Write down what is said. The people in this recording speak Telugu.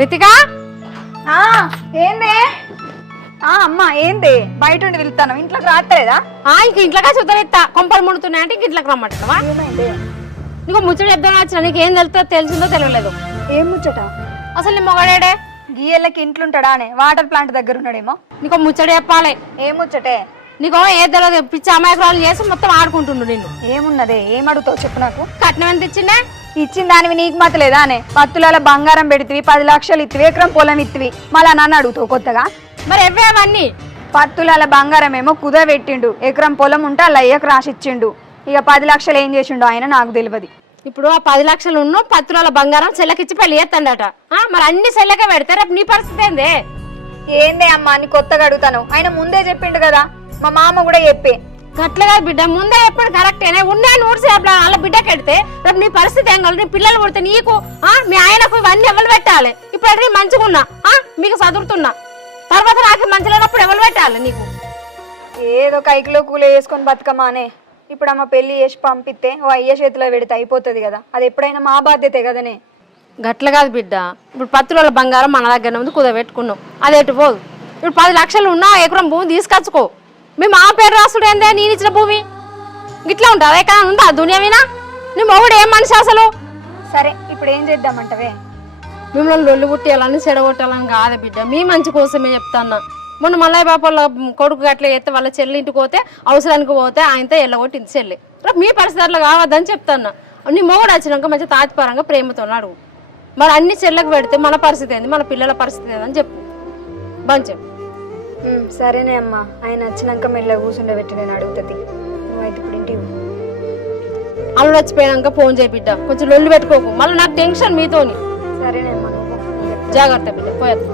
రితిక ఏందే అమ్మ ఏంది బయట ఉండి వెళ్తాను ఇంట్లోకి రావట్లేదా? ఇంక ఇంట్లోకి చూద్దాం కొంపలు ముడుతున్నాయి అంటే ఇంక ఇంట్లోకి రమ్మంటున్నావా? నీకు ముచ్చట చెప్దాం వచ్చిన నీకు ఏం తెలుస్తుందో తెలిసిందో తెలియలేదు. ఏం ముచ్చట? అసలు నీ మొగడాడే గీయలకి ఇంట్లుంటాడా అని వాటర్ ప్లాంట్ దగ్గర ఉన్నాడేమో. నీకు ముచ్చట చెప్పాలి. ఏం ముచ్చటే? నీకు ఏ తెలియదు పిచ్చి అమాయకురాలు చేసి మొత్తం ఆడుకుంటుండు నిన్ను. ఏమున్నదే ఏం అడుగుతావు చెప్పు నాకు. కట్నం ఎంత ఇచ్చిండే? ఇచ్చిన దానివి నీకు మాతలేదా అనే 10 తులాల బంగారం పెడితివి 10 లక్షలు ఇత్తివి ఎకరం పొలం ఇత్తివి మళ్ళా నన్ను అడుగుతావు కొత్తగా. మరి ఎవ్వేవన్నీ 10 తులాల బంగారం ఏమో కుద పెట్టిండు ఎకరం పొలం ఉంటే అలా అయ్యకు రాసిచ్చిండు. ఇక 10 లక్షలు ఏం చేసిండు ఆయన నాకు తెలియదు. ఇప్పుడు ఆ 10 లక్షలు ఉన్న 10 తులాల బంగారం చెల్లకిచ్చి పెళ్లి చేస్తాడట. మరి అన్ని చెల్లకే పెడితే రేపు నీ పరిస్థితి ఏందే? ఏందే అమ్మా అని కొత్తగా అడుగుతాను? ఆయన ముందే చెప్పిండు కదా, మా మామ కూడా చెప్పే. గట్లగా బిడ్డ ముందే ఎప్పుడు కరెక్టేనే ఉన్నా నూరు సేపు వాళ్ళ బిడ్డ కెడితే రేపు నీ పరిస్థితి ఏం కాదు. నీ పిల్లలు పుడితే నీకు మీ ఆయనకు ఇవన్నీ ఎవరు పెట్టాలి? ఇప్పుడు అంటే మంచిగా ఉన్నా మీకు చదువుతున్నా తర్వాత నాకు మంచి లేనప్పుడు ఎవరు పెట్టాలి నీకు? ఏదో కైకిలో కూల వేసుకొని బతుకమానే. ఇప్పుడు అమ్మ పెళ్లి చేసి పంపిస్తే ఓ అయ్య చేతిలో పెడితే అయిపోతుంది కదా, అది ఎప్పుడైనా మా బాధ్యతే కదనే. గట్ల కాదు బిడ్డ, ఇప్పుడు 10 తులాల బంగారం మన దగ్గర ఉంది కుదబెట్టుకున్నాం, అది ఎటు పోదు. ఇప్పుడు 10 లక్షలు ఉన్నా ఎకరం భూమి తీసుకొచ్చుకో. మేము ఆ పేరు రాసుడు ఏందే నేను ఇచ్చిన భూమి గిట్లా ఉంటుంది. అదే కానీ ఉందా దునియావినా? నీ మొగుడు ఏం మనిషి అసలు? సరే ఇప్పుడు ఏం చేద్దామంటవే? మిమ్మల్ని లొల్లు పుట్టేయాలని చెడగొట్టాలని కాదు బిడ్డ, మీ మంచి కోసమే చెప్తాన్నా. మొన్న మల్లయ్య బాపల కొడుకు గట్ల ఎత్తే వాళ్ళ చెల్లి ఇంటికి పోతే అవసరానికి పోతే ఆయనతో ఎల్లగొట్టింది చెల్లి. రేపు మీ పరిస్థితుల్లో కావద్దని చెప్తాన్నా. నీ మొగుడు వచ్చినాక మంచి తాత్పరంగా ప్రేమతో అడుగు. మరి అన్ని చెల్లెకి పెడితే మన పరిస్థితి ఏంది, మన పిల్లల పరిస్థితి ఏందని చెప్పు. బంచెం సరేనే అమ్మా, ఆయన వచ్చినాక మెల్ల కూర్చుండే పెట్టి నేను అడుగుతుంది. నువ్వైతే ఇప్పుడు ఇంటికి అల్లు వచ్చిపోయాక ఫోన్ చేయి బిడ్డ, కొంచెం లొల్లు పెట్టుకోకు మళ్ళీ నాకు టెన్షన్ మీతోని. సరేనే అమ్మా, జాగ్రత్త బిడ్డ పోయేది.